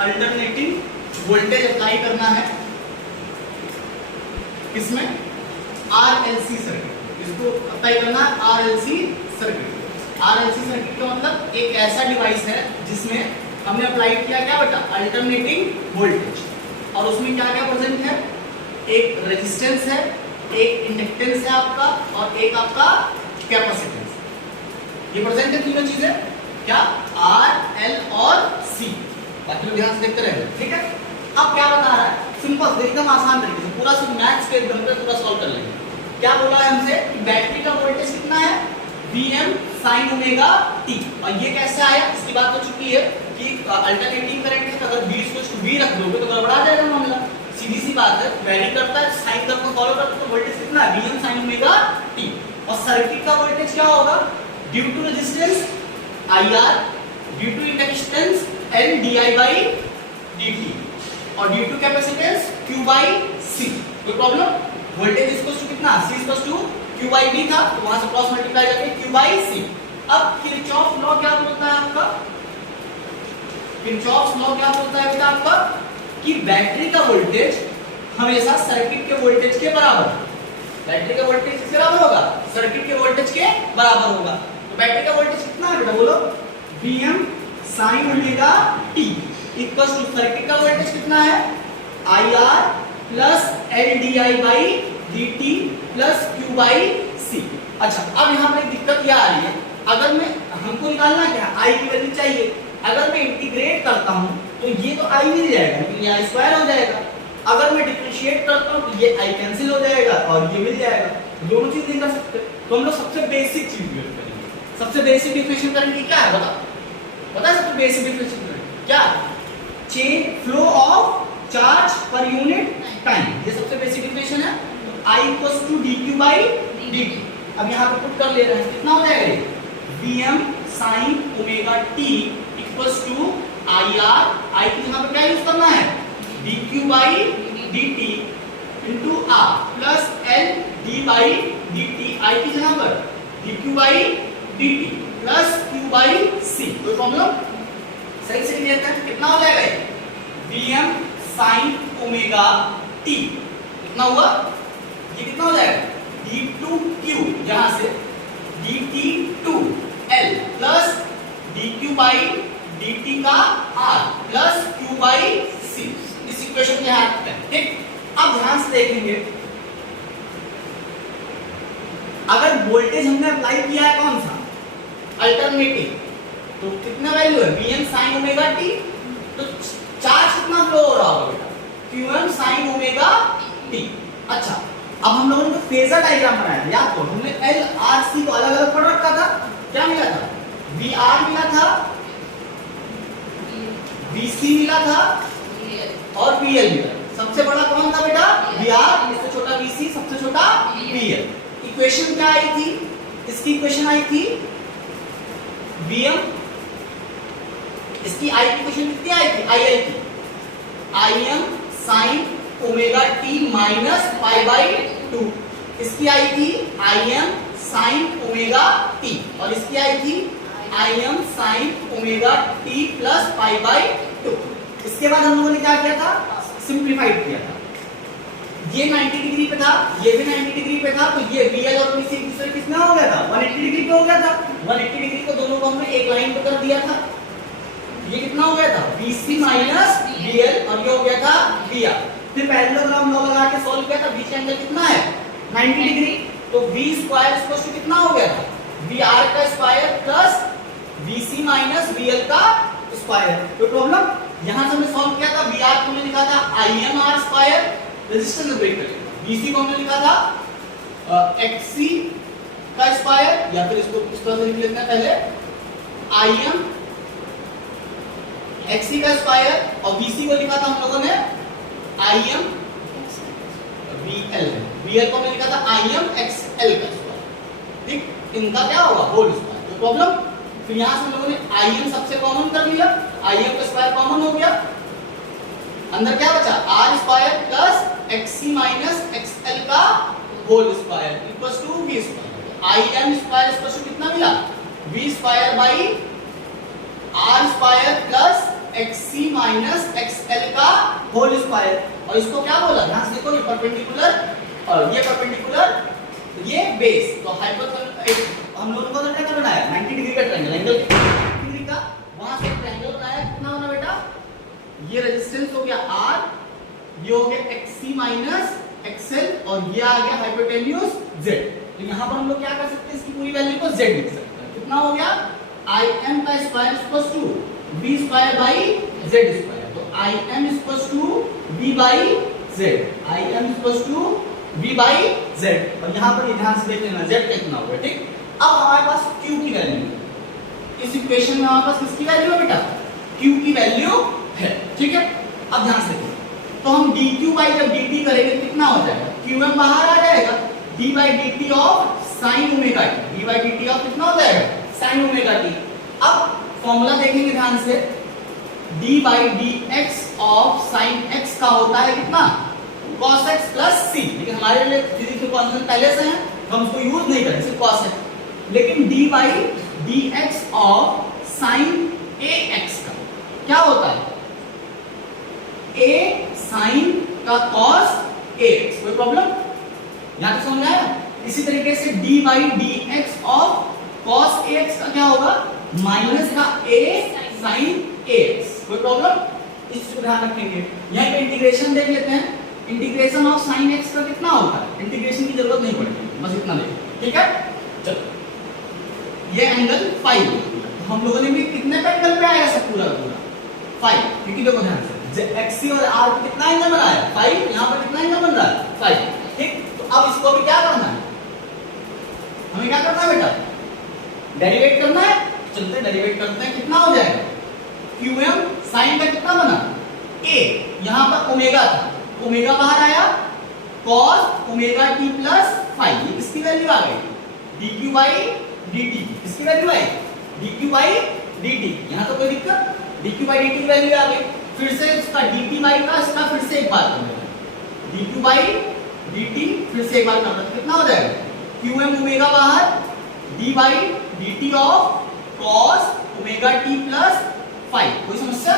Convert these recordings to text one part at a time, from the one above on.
Alternating voltage apply करना है किसमें, आरएलसी सर्किट, इसको अप्लाई करना है आरएलसी सर्किट। आरएलसी सर्किट का मतलब एक ऐसा डिवाइस है जिसमें हमने अप्लाई किया क्या बेटा, अल्टरनेटिंग वोल्टेज, और उसमें क्या क्या प्रेजेंट है, एक रेजिस्टेंस है, एक इंडक्टेंस है आपका, और एक आपका कैपेसिटेंस। ये प्रेजेंट है तीनों चीजें, क्या, आर एल और सी। बाकी लोग ध्यान से देखते रहेंगे, ठीक है। अब क्या बता रहा है, सिंपल एकदम आसान तरीके से पूरा मैथ्स के एकदम पे पूरा सॉल्व कर लेंगे। क्या बोला है हमसे कि बैटरी का वोल्टेज कितना है, Vm sin ओमेगा t, और ये कैसे आया, इसकी बात हो चुकी है कि अल्टरनेटिंग करंट है, तो अगर v = v रख दोगे तो गड़बड़ा जाएगा मामला, सीधी सी बात है, वैरी करता है, साइन कर्व को फॉलो करता है, तो वोल्टेज कितना है, Vm sin ओमेगा t। और सर्किट का वोल्टेज क्या होगा, due to resistance IR, due to inductance L di/dt, और ड्यू टू कैपेसिटेंस Q/C। कोई प्रॉब्लम, वोल्टेज इक्वल टू कितना, C इक्वल टू Q/V था, तो वहां से क्रॉस मल्टीप्लाई करके Q/C। अब किरचॉफ लॉ क्या बोलता है आपका, किरचॉफ लॉ क्या बोलता है बेटा आपका, कि बैटरी का वोल्टेज हमेशा सर्किट के वोल्टेज के बराबर, बैटरी का वोल्टेज किसके बराबर होगा, सर्किट के वोल्टेज के बराबर होगा। तो बैटरी का वोल्टेज कितना है बेटा, बोलो, Vm sin omega t equal to circuit का वोल्टेज कितना है, IR plus L di/dt plus Q/C। अच्छा, अब यहाँ पर दिक्कत क्या आ रही है, अगर मैं, हमको निकालना क्या, I की वैल्यू चाहिए, अगर मैं इंटीग्रेट करता हूँ तो ये तो I मिल जाएगा, लेकिन ये I स्क्वायर हो जाएगा। अगर मैं डिफरेंशिएट करता हूँ तो ये I कैंसिल हो जाएगा और ये मिल जाएगा, दोनों चीज नहीं कर सकते। तो हम लोग सबसे बेसिक चीज यूज करेंगे। सबसे बेसिक डिफरेंशिएशन करेंगे क्या है, बता सबसे बेसिक डिफरेंशिएशन करेंगे क्या, chain flow of charge per unit time, ये सबसे बेसिक डिफरेंशिएशन है। तो I = dq/dt, अब यहाँ पे पुट कर ले रहे हैं, कितना हो जाएगा ये, Vm sin omega t equals to IR, I की यहाँ पे क्या यूज करना है, dq/dt into R plus L d/dt, I की जगह पर dq/dt प्लस Q/C। कोई प्रॉब्लम, सही से लिखते हैं, कितना हो जाएगा ये, Vm sin ओमेगा t, कितना हुआ, ये कितना हो जाएगा, d2q, यहां से dt2L प्लस dq/dt का R प्लस Q/C। इस इक्वेशन को यहां रखते हैं, ठीक। अब ध्यान से देखेंगे, अगर वोल्टेज हमने अप्लाई किया है कौन सा, अल्टरनेटिंग, तो कितना वैल्यू है, Vm sin ओमेगा t, तो चार्ज कितना फ्लो हो रहा होगा बेटा, Qm sin ओमेगा t। अच्छा, अब हम लोगों ने फेजर डायग्राम बनाया, याद करो, हमने L R C को अलग अलग पढ़ रखा था, क्या मिला था, VR मिला था, VC मिला था और VL मिला। सबसे बड़ा कौन था बेटा, VR, इससे छोटा VC, सबसे छोटा VL। इक्वेशन क्या आई थी, इसकी इक्वेशन आई थी Vm, इसकी I की इक्वेशन कितनी आई थी, IL की, Im sin omega t minus π/2, इसकी आई थी Im sin ओमेगा t, और इसकी आई थी Im sin omega t plus π/2। इसके बाद हम लोगों ने क्या किया था, सिंप्लीफाइड किया था, ये 90 डिग्री पे था, ये भी 90 डिग्री पे था, तो ये VL और VC एक दूसरे कितना हो गया था, 180 डिग्री पे हो गया था। 180 डिग्री को दोनों को हमने एक लाइन पे कर दिया था, ये कितना हो गया था, VC माइनस VL, और ये हो गया था VR। फिर पैरेललोग्राम लॉ लगा के सॉल्व किया था, बीच एंगल कितना है, 90 डिग्री, तो V स्क्वायर इक्वल टू कितना हो गया था, VR का square plus VC minus VL का स्क्वायर। कोई प्रॉब्लम, यहां से हमने सॉल्व किया था, VR को हमने लिखा था IMR स्क्वायर, रेजिस्टेंस ब्रेक करेगा, VC को हमने लिखा था XC का स्क्वायर, या फिर इसको इस तरह से लिख लेते हैं पहले, IM XC का स्क्वायर, और VC को लिखा था हम लोगों ने IM VL, VL को हमने लिखा था IM XL का स्क्वायर, ठीक, इनका क्या होगा, होल स्क्वायर। कोई प्रॉब्लम, फिर यहां से हम लोगों ने IM सबसे कॉमन कर लिया, IM का स्क्वायर कॉमन हो गया, अंदर क्या बचा, R square plus XC minus XL का whole square equals to V square. IM square equals to कितना मिला, V square by R square plus xc minus xl का होल स्क्वायर। और इसको क्या बोला, ध्यान से देखो, ये परपेंडिकुलर और ये परपेंडिकुलर, ये बेस। तो हाइपोटेन्यूज हम लोगों को क्या बनाया, 90 डिग्री का ट्रायंगल, एंगल 90 डिग्री का, वहां से ट्रायंगल बनाया, कितना होना बेटा, ये रेजिस्टेंस हो गया r, ये हो गया xc माइनस xl, और ये आ गया हाइपोटेन्यूज z। तो यहां पर हम लोग क्या कर सकते हैं, इसकी पूरी वैल्यू को z लिख सकते हैं। कितना हो गया, im का square equals to v square by z square. तो im equals to v by z, im equals to v by z। और यहां पर ध्यान से देख लेना z कितना होगा, ठीक। अब हमारे पास q की वैल्यू है, इस इक्वेशन में हमारे पास किसकी वैल्यू है बेटा, q की वैल्यू है, ठीक है। अब ध्यान से देखो, तो हम dq बाई जब dt करेंगे कितना हो जाएगा, qm बाहर आ जाएगा, d by dt of sin omega t, d by dt of कितना हो जाएगा, sin ओमेगा t। अब फॉर्मूला देखेंगे ध्यान से, d by dx of sin x का होता है कितना, cos x प्लस c। लेकिन हमारे लिए फिजिक्स में कॉन्सेप्ट पहले से है, हम उसको यूज नहीं करें, सिर्फ cos x। लेकिन d by dx of sin ax का क्या होता है, a sin का cos ax। कोई प्रॉब्लम यहां तक समझ आया। इसी तरीके से d by dx of cos ax का क्या होगा, माइनस का a sin ax। कोई प्रॉब्लम, इसको ध्यान रखेंगे। यहां पे इंटीग्रेशन देख लेते हैं, इंटीग्रेशन ऑफ sin x का कितना होता है, इंटीग्रेशन की जरूरत नहीं पड़ेगी, बस इतना देखो, ठीक है। चलो ये एंगल 5 तो हम लोगों ने भी कितने पे एंगल पे आएगा सब पूरा पूरा 5, क्योंकि देखो ध्यान से xc और r पे कितना एंगल बना है 5, यहां पर कितना एंगल बन रहा है 5, ठीक। तो अब इसको भी क्या करना है, हमें क्या करना है बेटा, डेरिवेट करना है। चलते डेरिवेट करते हैं, कितना हो जाएगा, qm sin का कितना बना a, यहां पर ओमेगा था, ओमेगा बाहर आया, cos ओमेगा t प्लस 5, ये किसकी वैल्यू आ गई, dq बाई dt, किसकी value I, dq by dt। यहां तो कोई दिक्कत, dq बाई dt की वैल्यू आ गई। फिर से इसका dt बाई का इसका फिर से एक बार कर लेंगे, dq बाई dt फिर से एक बार करते हैं, कितना हो जाएगा, qm ओमेगा बाहर, d by dt of cos omega t plus 5। कोई समस्या,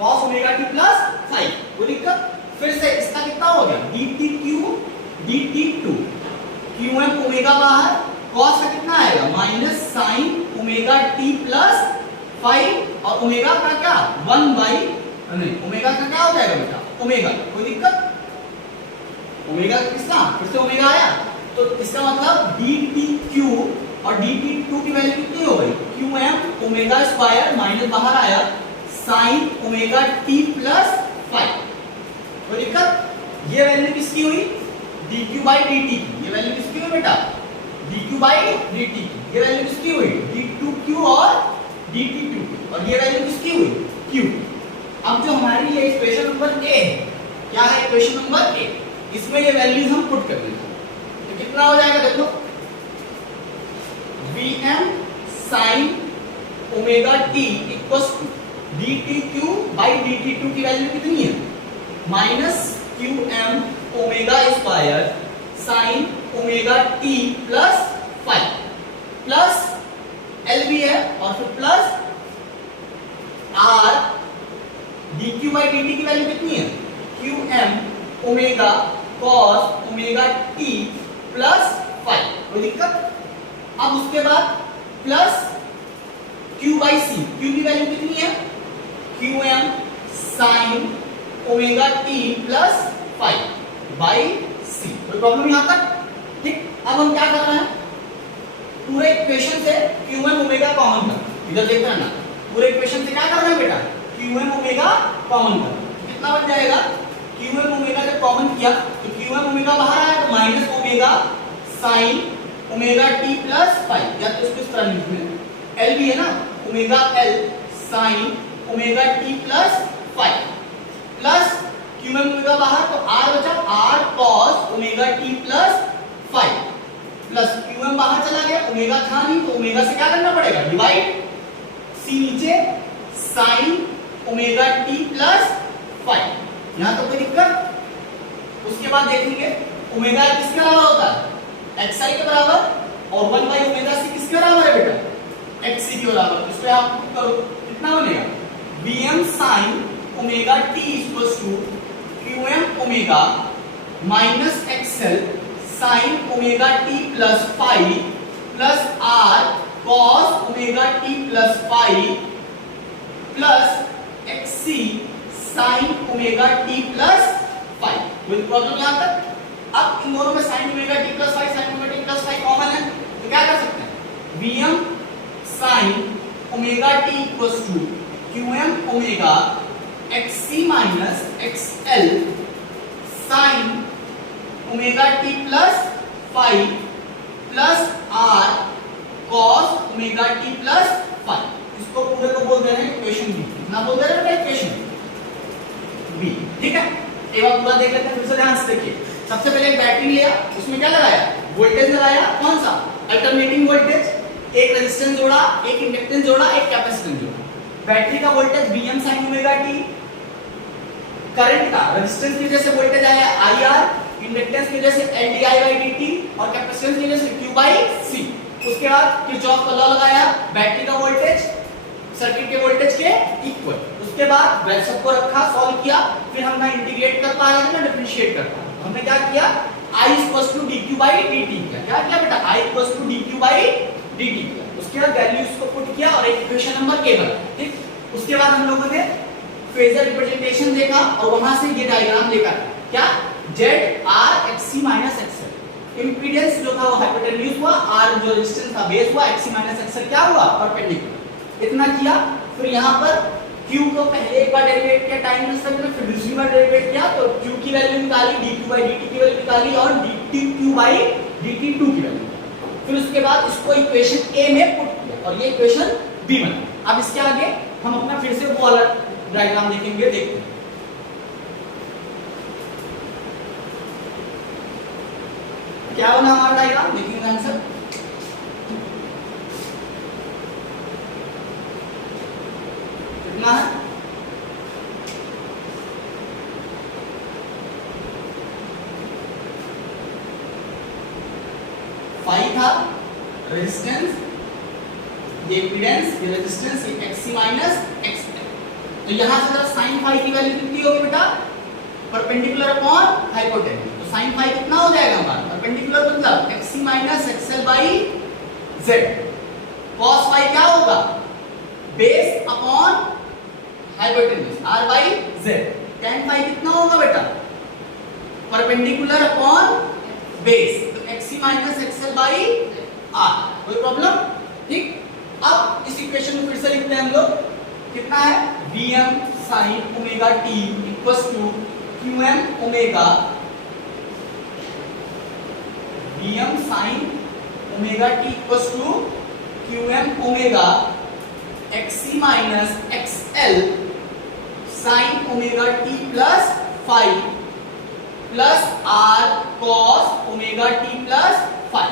cos ओमेगा t प्लस 5, कोई दिक्कत। फिर से इसका कितना हो गया, dtq dt2, qm ओमेगा बाहर, cos का कितना आएगा, minus sin omega t plus 5, और ओमेगा का क्या 1 बाई, नहीं ओमेगा का क्या हो जाएगा बेटा, ओमेगा। कोई दिक्कत, ओमेगा किसका फिर से ओमेगा आया, तो इसका मतलब dtq और dt2 की वैल्यू कितनी हो गई, qm ओमेगा स्क्वायर माइनस बाहर आया sin ओमेगा t प्लस 5। कोई दिक्कत, ये वैल्यू किसकी हुई, dq बाई dt की, ये वैल्यू किसकी हुई बेटा, dq बाई dt की, ये वैल्यू किसकी हुई, d2q और dt2, और ये वैल्यू किसकी हुई, q। अब जो हमारी ये इक्वेशन नंबर a है, क्या है इक्वेशन नंबर a, इसमें ये वैल्यूज हम पुट कर देंगे, तो कितना हो जाएगा देखो, Vm sin omega t equals to dtq by dt2 की वैल्यू कितनी है, minus qm omega square sin omega t plus 5, plus l भी है, और फिर plus r dq by dt की वैल्यू कितनी है, qm omega cos omega t plus 5। कोई दिक्कत। अब उसके बाद plus q by c, q की वैल्यू कितनी है, qm sin omega t plus 5 by c। कोई प्रॉब्लम यहां तक, ठीक। अब हम क्या कर रहे हैं, पूरे इक्वेशन से qm ओमेगा कॉमन कर, इधर देख रहे ना, पूरे इक्वेशन से क्या कर रहे हैं बेटा, qm ओमेगा कॉमन कर, कितना बन जाएगा, qm ओमेगा जब कॉमन किया तो qm ओमेगा बाहर आया, तो minus omega sin omega t plus 5, या तो इसको इस तरह लिख लें, l भी है ना, omega l sin omega t plus 5, plus qm omega बाहर, तो r बचा r cos omega t plus 5, plus qm बाहर चला गया, ओमेगा था नहीं, तो ओमेगा से क्या करना पड़ेगा, डिवाइड, c नीचे sin ओमेगा t प्लस 5। यहां तो कोई दिक्कत। उसके बाद देखेंगे ओमेगा किसके बराबर होता है, xi के बराबर, और 1 बाई ओमेगा c किसके बराबर है बेटा, xc के बराबर। इस पे आप करो, कितना बनेगा, Vm sin omega t equals to Qm omega minus XL sin omega t plus phi plus R cos omega t plus phi plus XC sin omega t plus phi. कोई प्रॉब्लम यहां तक? अब इन दोनों में sin omega t plus phi sin omega t plus phi common है, तो क्या कर सकते हैं? Vm sin omega t equals to Qm omega XC minus XL sin omega t plus phi plus R cos omega t plus phi. इसको पूरे को बोल दे रहे हैं इक्वेशन बी। ना बोल दे रहे हैं इक्वेशन बी, ठीक है। एक बार पूरा देख लेते हैं, फिर से ध्यान से देखिए। सबसे पहले एक बैटरी लिया, उसमें क्या लगाया? वोल्टेज लगाया, कौन सा? Alternating voltage. एक रेजिस्टेंस जोड़ा, एक इंडक्टेंस जोड़ा, एक कैपेसिटेंस जोड़ा। बैटरी का voltage Vm sin omega t, current का रेजिस्टेंस की वजह से वोल्टेज आया IR, इंडक्टेंस की वजह से LdI/dt और कैपेसिटेंस की वजह से Q/C। उसके बाद किरचॉफ का लॉ लगाया, बैटरी का वोल्टेज सर्किट के वोल्टेज के इक्वल। उसके बाद वैल्यू सबको रखा, सॉल्व किया, फिर हम ना इंटीग्रेट कर पा रहे थे ना डिफरेंशिएट कर पा रहे थे। हमने क्या किया? I dq/dt किया। क्या किया बेटा? I dq/dt किया। उसके बाद वैल्यूज को पुट किया और एक इक्वेशन नंबर a बना, ठीक। उसके बाद हम लोगों ने फेजर रिप्रेजेंटेशन देखा और वहां से ये डायग्राम लेकर क्या ZR XC minus XL। Impedance जो था वो हाइपोटेन्यूज हुआ, R जो रेजिस्टेंस था बेस हुआ, XC माइनस XL क्या हुआ? परपेंडिकुलर। इतना किया, फिर यहाँ पर Q को पहले एक बार डेरिवेट किया टाइम इंस्टेंट में, फिर दूसरी बार डेरिवेट किया तो Q की वैल्यू निकाली, dq/dt की वैल्यू निकाली और dtq/dt2 की वैल्यू। फिर उसके बाद इसको इक्वेशन A में पुट किया और ये इक्वेशन B बना। अब इसके आगे हम अपना फिर से वो वाला डायग्राम देखेंगे, देखते हैं क्या बना हमारा डायग्राम, देखेंगे आंसर। कितना है? फाई था रेजिस्टेंस, ये इंपीडेंस, ये रेजिस्टेंस, ये XC माइनस XL। तो यहां से जरा sin फाई की वैल्यू कितनी होगी बेटा? Perpendicular upon hypotenuse. तो sin फाई कितना हो जाएगा हमारा? परपेंडिकुलर मतलब XC minus XL by Z। cos phi क्या होगा? Base upon hypotenuse R by Z। tan phi कितना होगा बेटा? परपेंडिकुलर अपॉन बेस, तो XC minus XL by R। कोई प्रॉब्लम? ठीक। अब इस इक्वेशन को फिर से लिखते हैं हम लोग। कितना है? Vm sin omega t equals to Qm omega, Vm sin omega t equals to Qm omega XC minus XL sin omega t plus phi plus R cos omega t plus phi.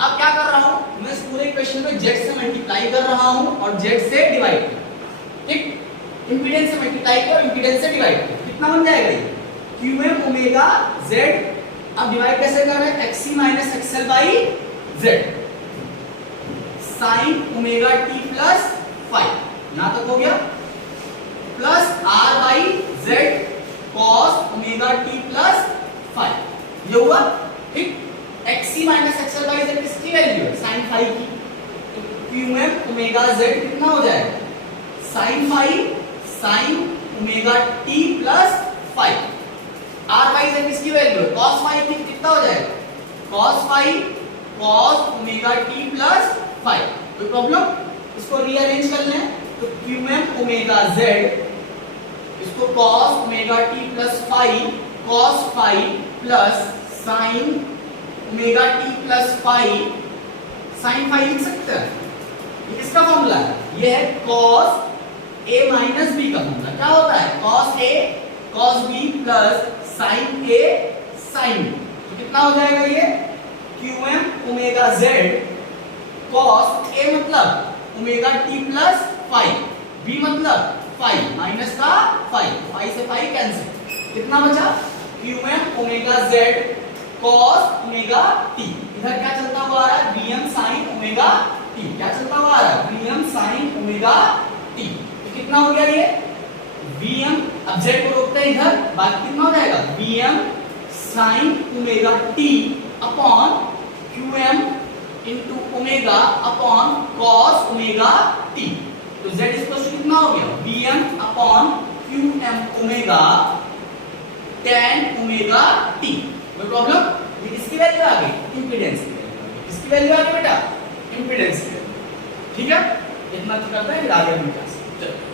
अब क्या कर रहा हूं मैं? इस पूरे equation में z से मल्टीप्लाई कर रहा हूं और z से डिवाइड कर, ठीक। इंपीडेंस से मल्टीप्लाई किया और इंपीडेंस से डिवाइड किया, कितना बन जाएगा ये? Qm omega z। अब डिवाइड कैसे कर रहे हैं? XC minus XL by Z sin omega t plus phi, यहां तक हो गया, plus R by Z cos omega t plus phi. ये हुआ, ठीक। XC minus XL by Z किसकी वैल्यू है? sin फाई की। तो Qm ओमेगा Z कितना हो जाएगा? sin phi sin omega t plus phi. R by Z किसकी वैल्यू है? cos फाई की। कितना हो जाएगा? cos phi cos omega t plus phi. कोई प्रॉब्लम? इसको रीअरेंज कर लें तो Qm ओमेगा Z, इसको cos omega t plus phi cos phi plus sin omega t plus phi, sin phi लिख सकते हैं। ये किसका फॉर्मूला है? ये है cos a माइनस b का फॉर्मूला। क्या होता है? cos a cos b plus sin a sin b। तो कितना हो जाएगा ये? Qm omega z cos a मतलब omega t plus phi, b मतलब फाई माइनस का फाई, फाई से फाई कैंसिल, कितना बचा? Qm omega z cos omega t। इधर क्या चलता हुआ आ रहा है? Vm sin omega t। क्या चलता हुआ आ रहा है? Vm sin omega t। तो कितना हो गया ये Vm, अब Z को रोकते हैं इधर, बाकी कितना हो जाएगा Vm sin omega t upon Qm into omega upon cos omega t। तो Z इक्वल कितना हो गया Vm upon Qm omega tan omega t। कोई प्रॉब्लम? ये किसकी वैल्यू आ गई? इंपीडेंस की वैल्यू। किसकी वैल्यू आ गई बेटा? इंपीडेंस की वैल्यू। ठीक है, इतना तो करता है, फिर आगे हम क्लास। चलो।